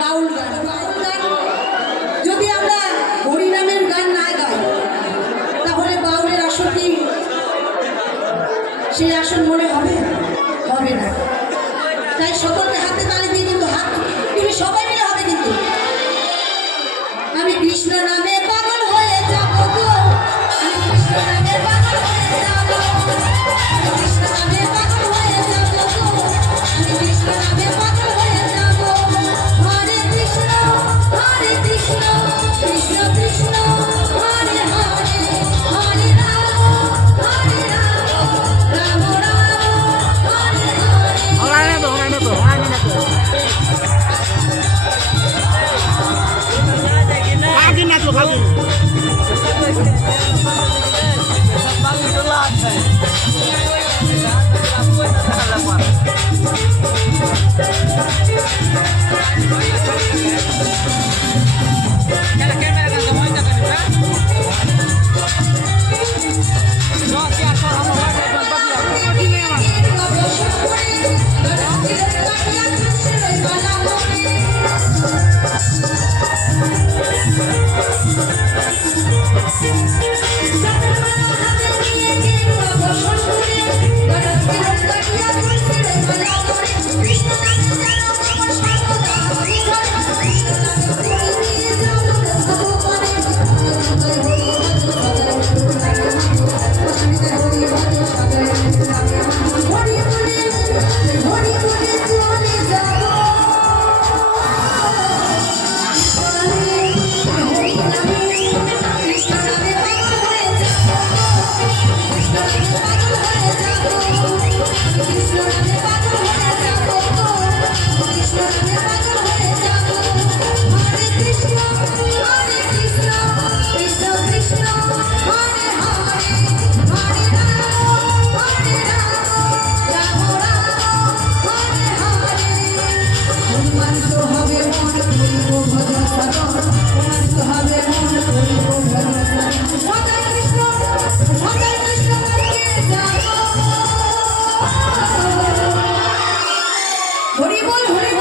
বাউল গান যদি আমরা হরিনামের গান না গাই তাহলে বাউলের আসন কি সেই আসন মনে হবে হবে না। তাই সকলকে হাতে তালি দিয়ে কিন্তু হাত তুমি সবাই মিলে হবে কিন্তু আমি কৃষ্ণ নামে পাগল হয়ে যাব গো, আমি কৃষ্ণ নামে পাগল হয়ে যাব, আমি কৃষ্ণ নামে পাগল হয়ে যাব গো, আমি কৃষ্ণ নামে পাগল হয়ে যাব। হরে কৃষ্ণ কৃষ্ণ কৃষ্ণ হরে হরে, হরে রাম রাম রাম হরে হরে। হরি বল হরি